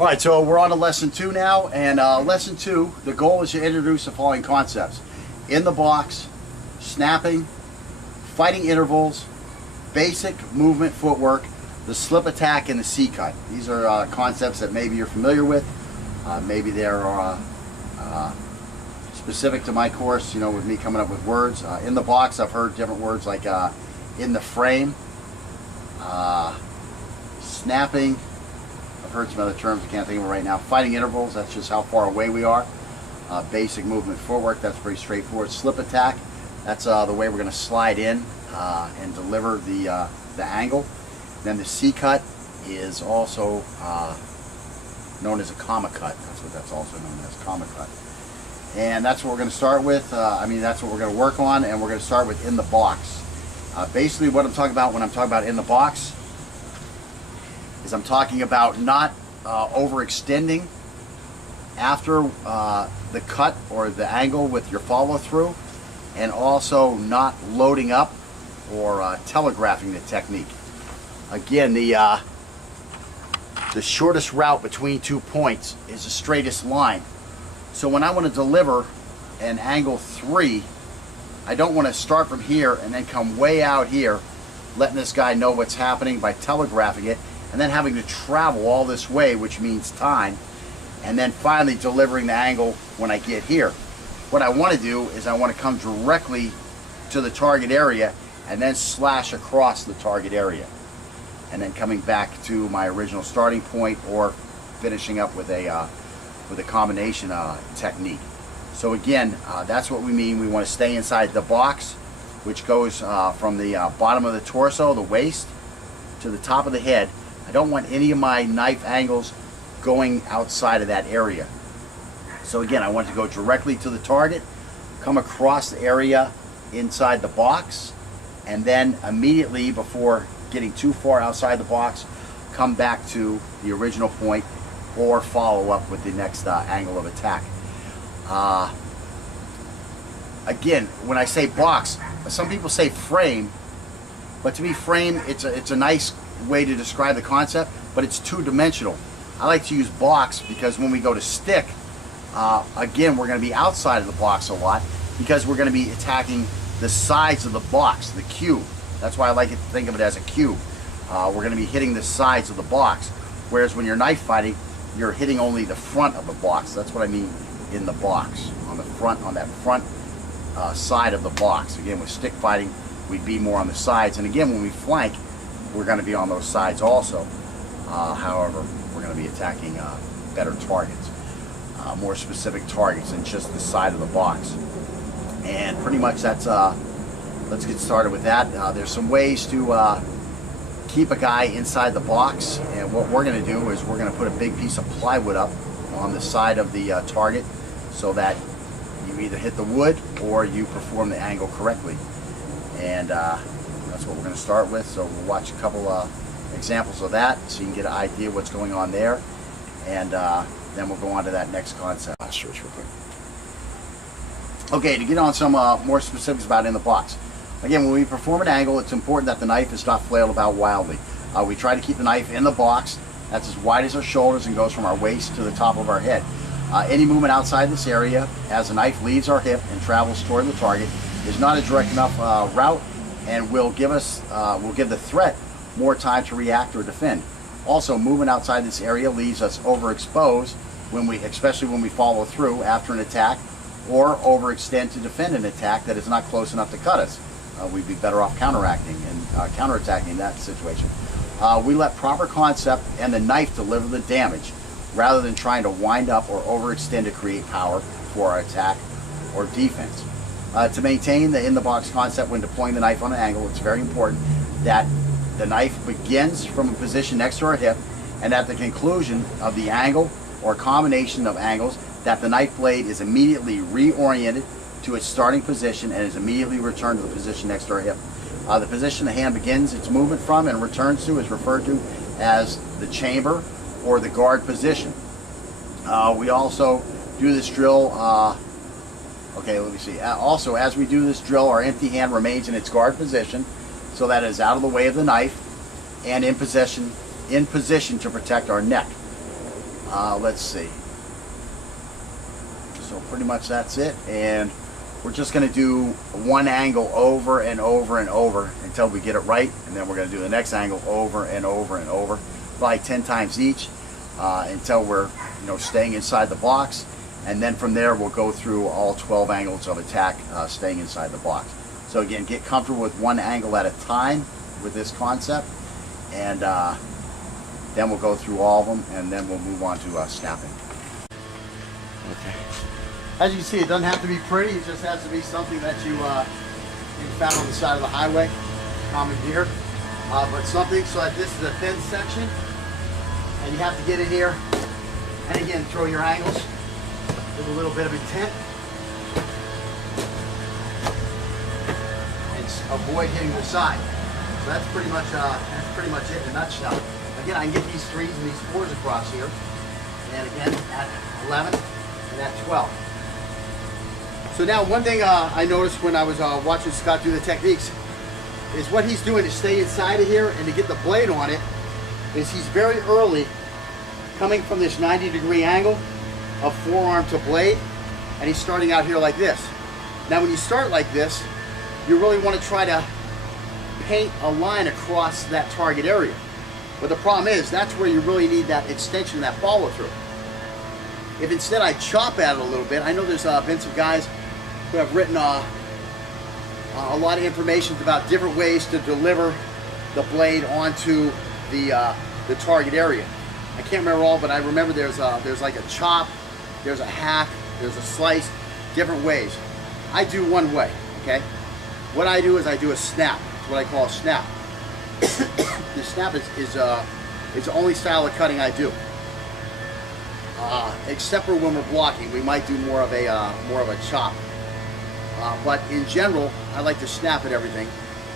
All right, so we're on to lesson 2 now, and lesson 2, the goal is to introduce the following concepts: in the box, snapping, fighting intervals, basic movement footwork, the slip attack, and the C-cut. These are concepts that maybe you're familiar with. Maybe they're specific to my course, you know, with me coming up with words. In the box, I've heard different words like in the frame, snapping. I've heard some other terms, I can't think of it right now. Fighting intervals, that's just how far away we are. Basic movement footwork, that's pretty straightforward. Slip attack, that's the way we're going to slide in and deliver the angle. Then the C-cut is also known as a comma cut. That's what that's also known as, comma cut. And that's what we're going to start with. That's what we're going to work on, and we're going to start with in the box. Basically what I'm talking about when I'm talking about in the box is I'm talking about not overextending after the cut or the angle with your follow through, and also not loading up or telegraphing the technique. Again, the shortest route between 2 points is the straightest line. So when I want to deliver an angle 3, I don't want to start from here and then come way out here, letting this guy know what's happening by telegraphing it, and then having to travel all this way, which means time, and then finally delivering the angle when I get here. What I want to do is I want to come directly to the target area and then slash across the target area, and then coming back to my original starting point or finishing up with a combination technique. So again, that's what we mean. We want to stay inside the box, which goes from the bottom of the torso, the waist, to the top of the head. I don't want any of my knife angles going outside of that area. So again, I want to go directly to the target, come across the area inside the box, and then immediately, before getting too far outside the box, come back to the original point or follow up with the next angle of attack. Again, when I say box, some people say frame, but to me frame, it's a nice way to describe the concept, but it's two-dimensional. I like to use box because when we go to stick, again, we're going to be outside of the box a lot because we're going to be attacking the sides of the box, the cube. That's why I like to think of it as a cube. We're going to be hitting the sides of the box, whereas when you're knife fighting, you're hitting only the front of the box. That's what I mean in the box, on the front, on that front side of the box. Again, with stick fighting, we'd be more on the sides, and again, when we flank, we're going to be on those sides also. However, we're going to be attacking better targets, more specific targets than just the side of the box. And pretty much that's, let's get started with that. There's some ways to keep a guy inside the box, and what we're going to do is we're going to put a big piece of plywood up on the side of the target so that you either hit the wood or you perform the angle correctly. And that's what we're going to start with. So we'll watch a couple examples of that so you can get an idea what's going on there, and then we'll go on to that next concept. Stretch real quick. Okay, to get on some more specifics about in the box. Again, when we perform an angle, it's important that the knife is not flailed about wildly. We try to keep the knife in the box. That's as wide as our shoulders and goes from our waist to the top of our head. Any movement outside this area as the knife leaves our hip and travels toward the target is not a direct enough route, and will give the threat more time to react or defend. Also, movement outside this area leaves us overexposed especially when we follow through after an attack, or overextend to defend an attack that is not close enough to cut us. We'd be better off counteracting and counterattacking that situation. We let proper concept and the knife deliver the damage, rather than trying to wind up or overextend to create power for our attack or defense. To maintain the in-the-box concept when deploying the knife on an angle, it's very important that the knife begins from a position next to our hip, and at the conclusion of the angle or combination of angles, that the knife blade is immediately reoriented to its starting position and is immediately returned to the position next to our hip. The position the hand begins its movement from and returns to is referred to as the chamber or the guard position. We also do this drill, also, as we do this drill, our empty hand remains in its guard position so that it is out of the way of the knife and in position to protect our neck. Let's see. So pretty much that's it, and we're just going to do one angle over and over and over until we get it right, and then we're going to do the next angle over and over and over, like 10 times each, until we're staying inside the box, and then from there we'll go through all 12 angles of attack, staying inside the box. So again, get comfortable with one angle at a time with this concept, and then we'll go through all of them, and then we'll move on to snapping. Okay. As you can see, it doesn't have to be pretty. It just has to be something that you found on the side of the highway, common deer. But something so that this is a thin section, and you have to get in here, and again, throw your angles with a little bit of intent, and avoid hitting the side. So that's pretty much it in a nutshell. Again, I can get these 3s and these 4s across here, and again at 11 and at 12. So now one thing I noticed when I was watching Scott do the techniques is what he's doing to stay inside of here and to get the blade on it is he's very early coming from this 90-degree angle of forearm to blade, and he's starting out here like this. Now when you start like this, you really want to try to paint a line across that target area. But the problem is that's where you really need that extension, that follow through. If instead I chop at it a little bit, I know there's been some guys who have written a lot of information about different ways to deliver the blade onto the target area. I can't remember all, but I remember there's like a chop, there's a hack, there's a slice, different ways. I do one way, okay? What I do is I do a snap. It's what I call a snap. The snap is the only style of cutting I do. Except for when we're blocking, we might do more of a chop. But in general, I like to snap at everything.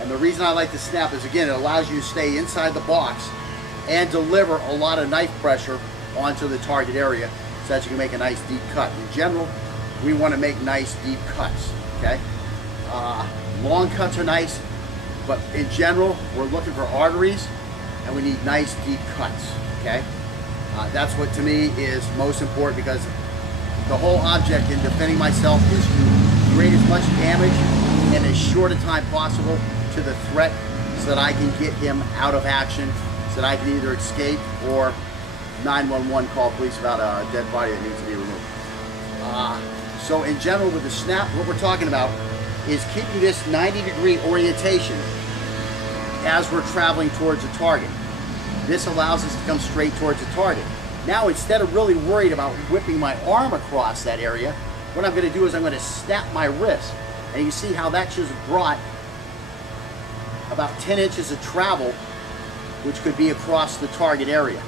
And the reason I like to snap is, again, it allows you to stay inside the box and deliver a lot of knife pressure onto the target area so that you can make a nice deep cut. In general, we want to make nice deep cuts, okay? Long cuts are nice, but in general, we're looking for arteries and we need nice deep cuts, okay? That's what to me is most important, because the whole object in defending myself is to create as much damage in as short a time possible to the threat so that I can get him out of action, so that I can either escape or 911 call police about a dead body that needs to be removed. So in general with the snap, what we're talking about is keeping this 90-degree orientation as we're traveling towards a target. This allows us to come straight towards the target. Now, instead of really worried about whipping my arm across that area, what I'm going to do is I'm going to snap my wrist. And you see how that just brought about 10 inches of travel, which could be across the target area.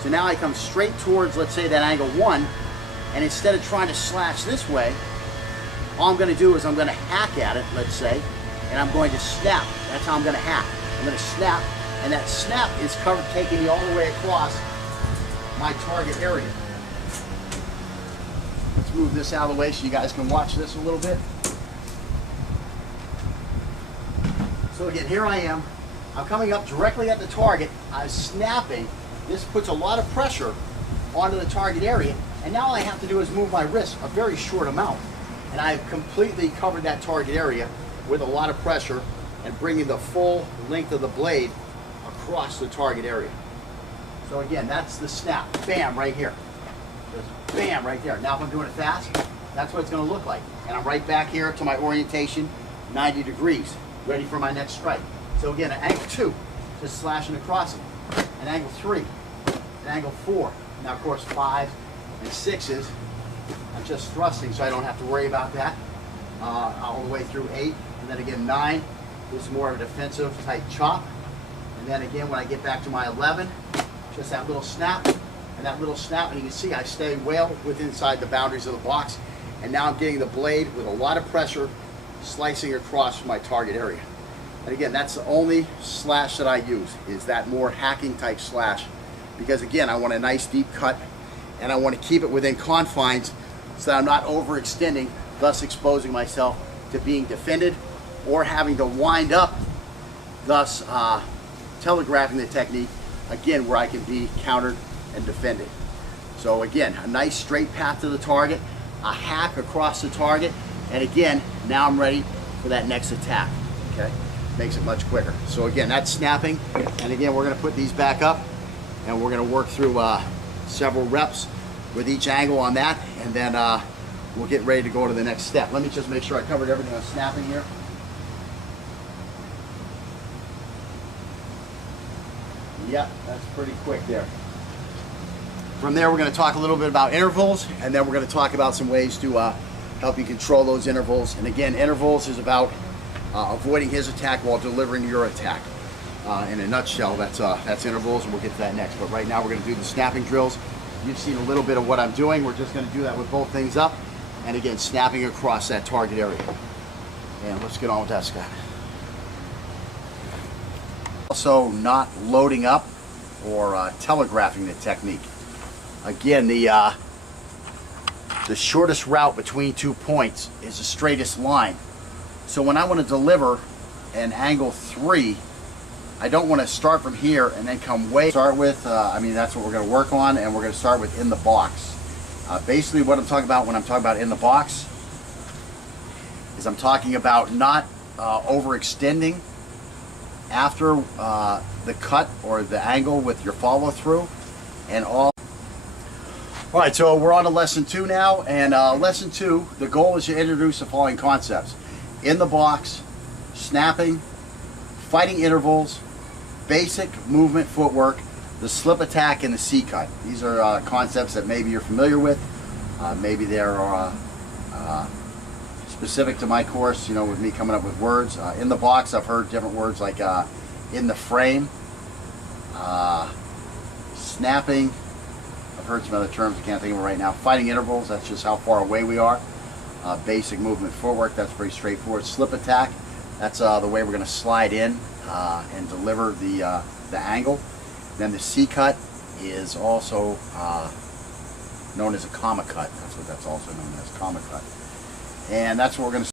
So now I come straight towards, let's say, that angle 1, and instead of trying to slash this way, all I'm going to do is I'm going to hack at it, let's say, and I'm going to snap. That's how I'm going to hack. I'm going to snap, and that snap is taking me all the way across my target area. Let's move this out of the way so you guys can watch this a little bit. So again, here I am. I'm coming up directly at the target. I'm snapping. This puts a lot of pressure onto the target area, and now all I have to do is move my wrist a very short amount, and I've completely covered that target area with a lot of pressure and bringing the full length of the blade across the target area. So again, that's the snap. Bam, right here. Just bam, right there. Now if I'm doing it fast, that's what it's going to look like. And I'm right back here to my orientation, 90 degrees, ready for my next strike. So again, at angle 2, just slashing across it. At angle 3, at angle 4. Now of course 5 and 6s, I'm just thrusting so I don't have to worry about that. All the way through 8, and then again 9. This is more of a defensive type chop. And then again, when I get back to my 11, just that little snap, and that little snap, and you can see I stay well within inside the boundaries of the box. And now I'm getting the blade with a lot of pressure slicing across my target area. And again, that's the only slash that I use, is that more hacking type slash, because again, I want a nice deep cut, and I want to keep it within confines so that I'm not overextending, thus exposing myself to being defended or having to wind up, thus telegraphing the technique, again, where I can be countered and defended. So again, a nice straight path to the target, a hack across the target, and again, now I'm ready for that next attack, okay? Makes it much quicker. So again, that's snapping, and again, we're gonna put these back up, and we're gonna work through several reps with each angle on that, and then we'll get ready to go to the next step. Let me just make sure I covered everything on snapping here. Yep, that's pretty quick there. From there, we're going to talk a little bit about intervals, and then we're going to talk about some ways to help you control those intervals. And again, intervals is about avoiding his attack while delivering your attack. In a nutshell, that's intervals, and we'll get to that next. But right now, we're going to do the snapping drills. You've seen a little bit of what I'm doing. We're just going to do that with both things up, and again, snapping across that target area. And let's get on with that, Scott. Also, not loading up or telegraphing the technique. Again, the shortest route between 2 points is the straightest line. So when I want to deliver an angle 3, I don't want to start from here and then come way. Start with, I mean, that's what we're going to work on, and we're going to start with in the box. Basically what I'm talking about when I'm talking about in the box is I'm talking about not overextending after the cut or the angle with your follow through and all. All right, so we're on to lesson 2 now, and lesson 2, the goal is to introduce the following concepts: in the box, snapping, fighting intervals, basic movement footwork, the slip attack, and the C-cut. These are concepts that maybe you're familiar with. Maybe they're specific to my course, you know, with me coming up with words. In the box, I've heard different words like in the frame, snapping. I've heard some other terms I can't think of right now. Fighting intervals, that's just how far away we are. Basic movement footwork, that's pretty straightforward. Slip attack, that's the way we're going to slide in and deliver the angle. Then the C-cut is also known as a comma cut. That's what that's also known as, comma cut. And that's what we're going to